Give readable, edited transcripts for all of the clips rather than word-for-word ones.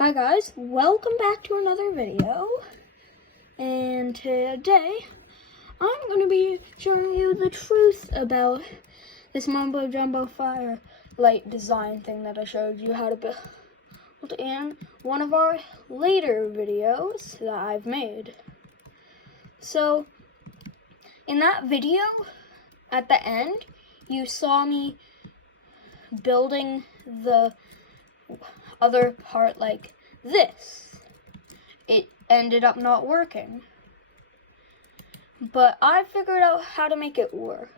Hi guys, welcome back to another video, and today I'm going to be showing you the truth about this Mumbo Jumbo firelight design thing that I showed you how to build in one of our later videos that I've made. So, in that video, at the end, you saw me building the other part like this. It ended up not working, but I figured out how to make it work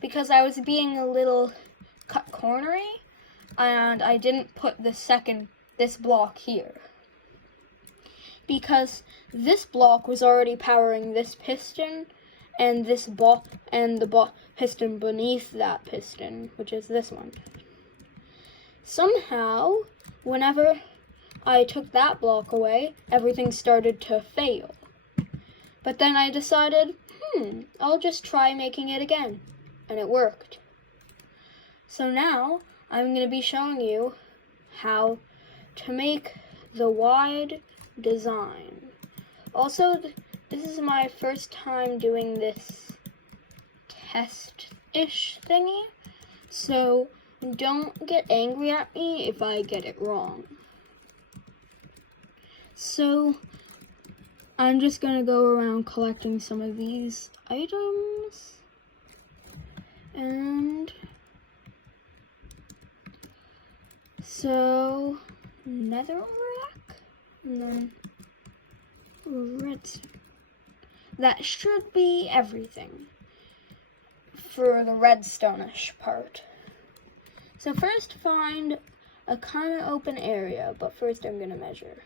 because I was being a little cut cornery and I didn't put this block here because this block was already powering this piston and the piston beneath that piston, which is this one. Somehow, whenever I took that block away, everything started to fail. But then I decided, I'll just try making it again. And it worked. So now, I'm going to be showing you how to make the wide design. Also, this is my first time doing this test-ish thingy. So, don't get angry at me if I get it wrong. So, I'm just going to go around collecting some of these items. And so, netherrack, and then redstone. That should be everything for the redstone-ish part. So first find a kind of open area, but first I'm going to measure.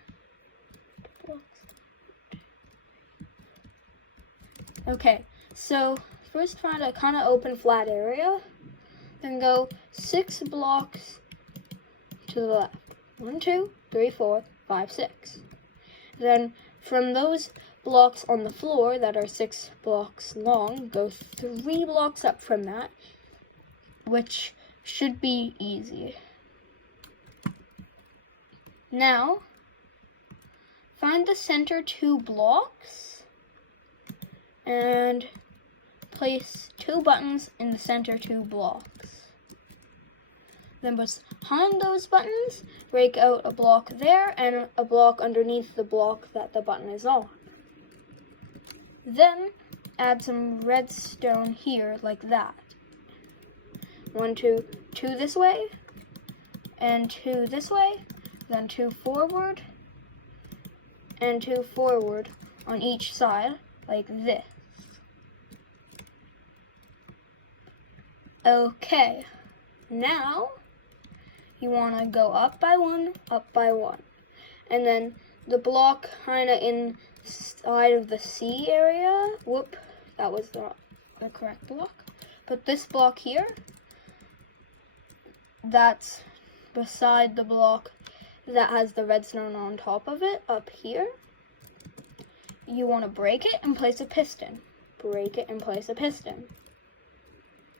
Okay, so first find a kind of open flat area, then go 6 blocks to the left. 1, 2, 3, 4, 5, 6. Then from those blocks on the floor that are 6 blocks long, go 3 blocks up from that, which should be easy. Now, find the center 2 blocks and place 2 buttons in the center 2 blocks. Then behind those buttons, break out a block there and a block underneath the block that the button is on. Then add some redstone here like that. 1, 2, 2 this way, and 2 this way, then 2 forward, and 2 forward on each side, like this. Okay, now you want to go up by 1, and then the block kind of inside of the C area, whoop, that was not the correct block, but this block here, that's beside the block that has the redstone on top of it, up here. You want to break it and place a piston. Break it and place a piston.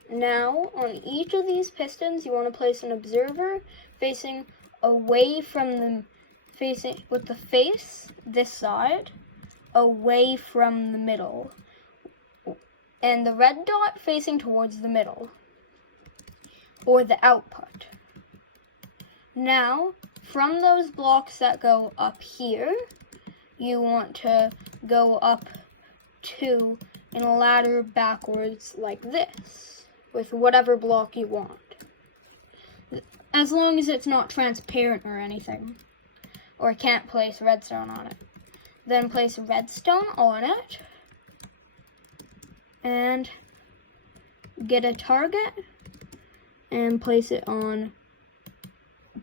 Now, on each of these pistons, you want to place an observer facing away from with the face, this side, away from the middle. And the red dot facing towards the middle, or the output. Now, from those blocks that go up here, you want to go up 2 in a ladder backwards like this, with whatever block you want. As long as it's not transparent or anything, or can't place redstone on it. Then place redstone on it, and get a target, and place it on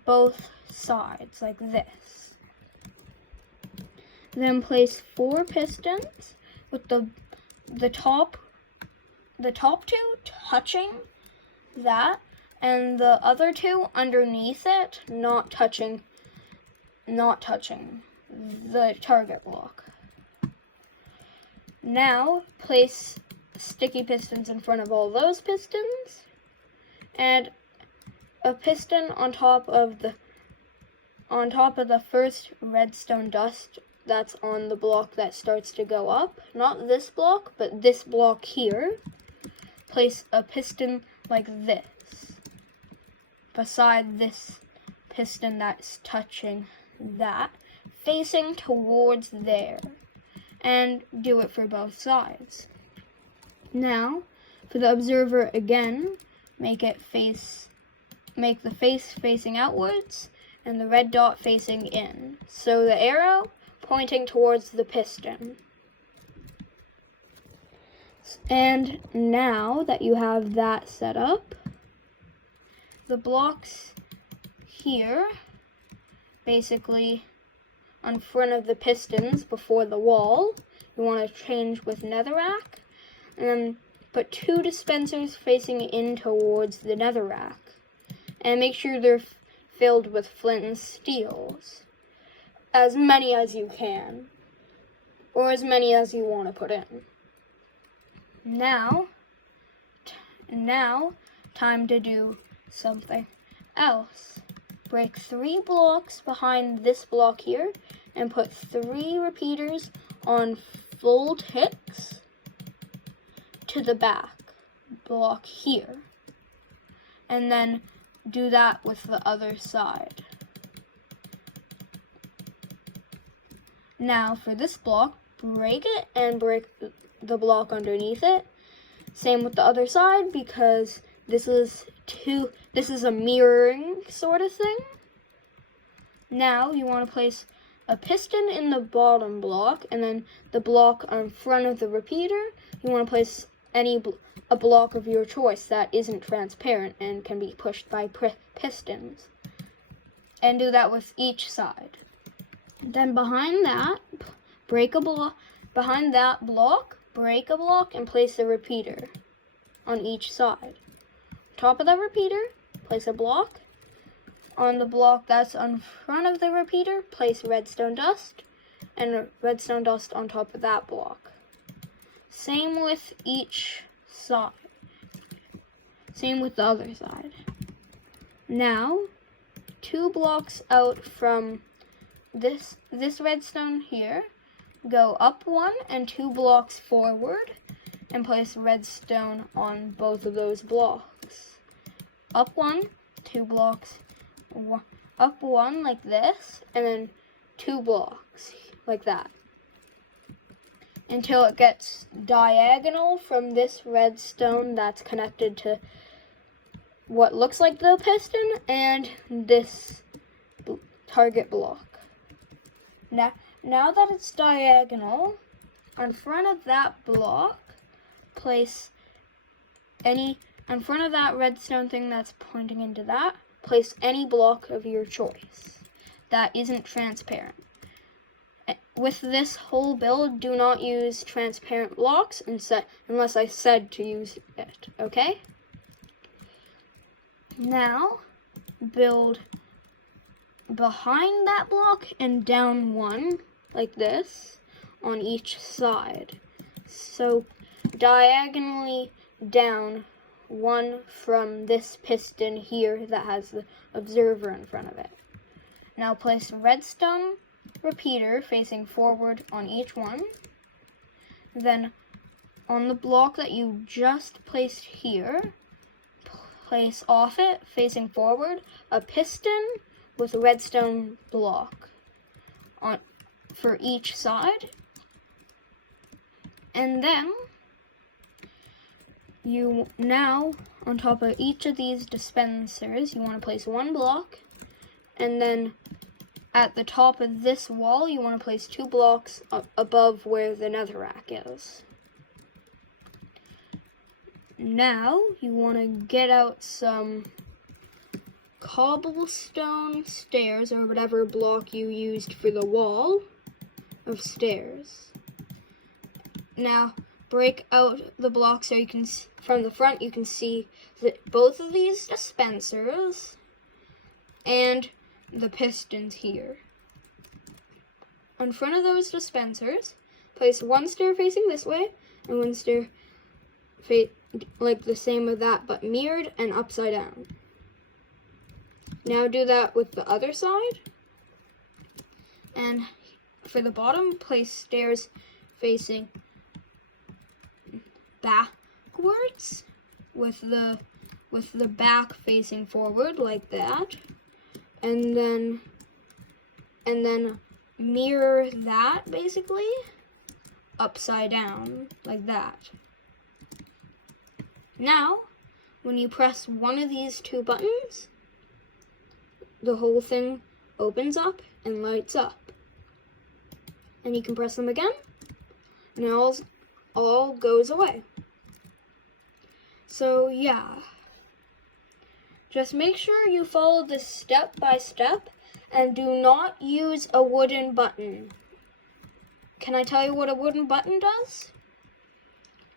both sides like this. Then place 4 pistons with the top 2 touching that, and the other 2 underneath it, not touching the target block. Now place sticky pistons in front of all those pistons, and a piston on top of on top of the first redstone dust that's on the block that starts to go up, not this block, but this block here, place a piston like this beside this piston that's touching that, facing towards there, and do it for both sides. Now, for the observer again, make the face facing outwards and the red dot facing in. So the arrow pointing towards the piston. And now that you have that set up, the blocks here, basically on front of the pistons before the wall, you want to change with netherrack, and then put 2 dispensers facing in towards the netherrack. And make sure they're filled with flint and steels. As many as you can. Or as many as you want to put in. Now, time to do something else. Break 3 blocks behind this block here, and put 3 repeaters on full ticks to the back block here. And then do that with the other side. Now for this block, break it and break the block underneath it. Same with the other side, because this is a mirroring sort of thing. Now you want to place a piston in the bottom block, and then the block in front of the repeater, you want to place a block of your choice that isn't transparent and can be pushed by pistons. And do that with each side. Then behind that, break a block. Behind that block, break a block and place a repeater on each side. Top of the repeater, place a block. On the block that's in front of the repeater, place redstone dust, and redstone dust on top of that block. Same with each side. Same with the other side. Now, 2 blocks out from this redstone here, go up 1 and 2 blocks forward, and place redstone on both of those blocks. Up 1, 2 blocks, up 1 like this, and then 2 blocks like that, until it gets diagonal from this redstone that's connected to what looks like the piston and this target block. Now that it's diagonal, in front of that block, in front of that redstone thing that's pointing into that, place any block of your choice that isn't transparent. With this whole build, do not use transparent blocks unless I said to use it, okay? Now, build behind that block and down 1, like this, on each side. So, diagonally down 1 from this piston here that has the observer in front of it. Now place redstone repeater facing forward on each one. Then on the block that you just placed here, place off it facing forward a piston with a redstone block for each side. And then on top of each of these dispensers, you want to place 1 block, and then at the top of this wall, you want to place 2 blocks above where the netherrack is. Now, you want to get out some cobblestone stairs, or whatever block you used for the wall of stairs. Now, break out the block so you can, from the front, you can see both of these dispensers and the pistons here. In front of those dispensers, place 1 stair facing this way and 1 stair like the same of that, but mirrored and upside down. Now do that with the other side. And for the bottom, place stairs facing backwards with the back facing forward like that. And then mirror that basically upside down like that. Now, when you press one of these two buttons, the whole thing opens up and lights up. And you can press them again, and it all goes away. So yeah, just make sure you follow this step by step and do not use a wooden button. Can I tell you what a wooden button does?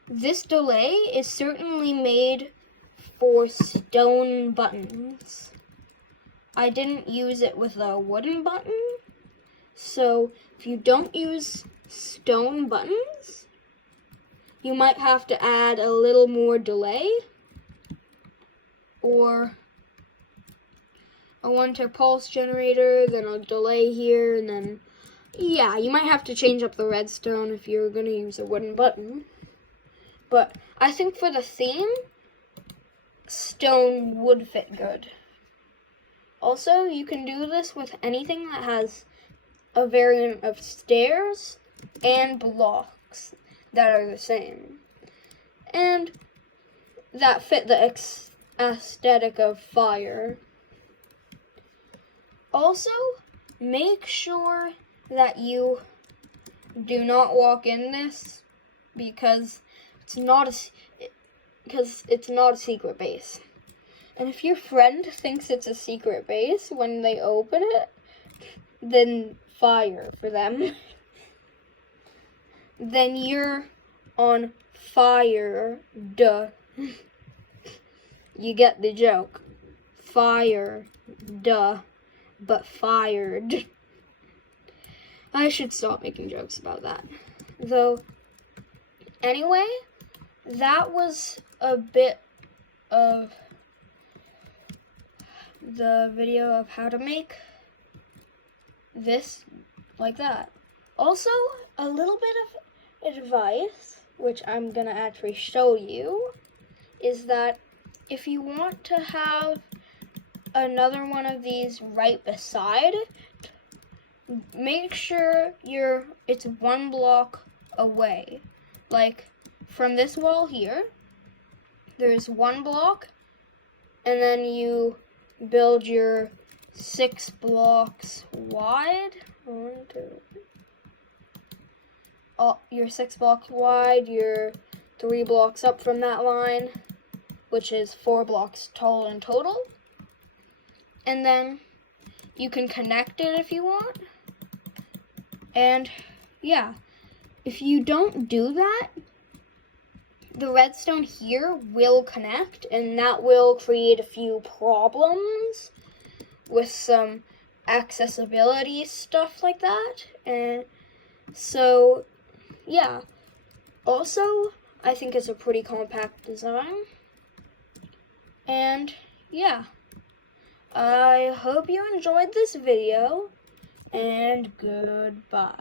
This delay is certainly made for stone buttons. I didn't use it with a wooden button, so if you don't use stone buttons, you might have to add a little more delay, or a 1-tick pulse generator, then a delay here, and then, yeah, you might have to change up the redstone if you're going to use a wooden button. But I think for the theme, stone would fit good. Also, you can do this with anything that has a variant of stairs and blocks that are the same, and that fit the aesthetic of fire. Also, make sure that you do not walk in this because it's not a secret base. And if your friend thinks it's a secret base when they open it, then fire for them. Then you're on fire, duh. You get the joke. Fire, duh, but fired. I should stop making jokes about that. Though, anyway, that was a bit of the video of how to make this like that. Also, a little bit of advice, which I'm gonna actually show you, is that if you want to have another one of these right beside it, make sure it's 1 block away. Like from this wall here, there's 1 block, and then you build your 6 blocks wide. 1, 2. You're 6 blocks wide. You're 3 blocks up from that line, which is 4 blocks tall in total. And then you can connect it if you want. And yeah, if you don't do that, the redstone here will connect, and that will create a few problems with some accessibility stuff like that. And so, yeah. Also, I think it's a pretty compact design. And yeah, I hope you enjoyed this video, and goodbye.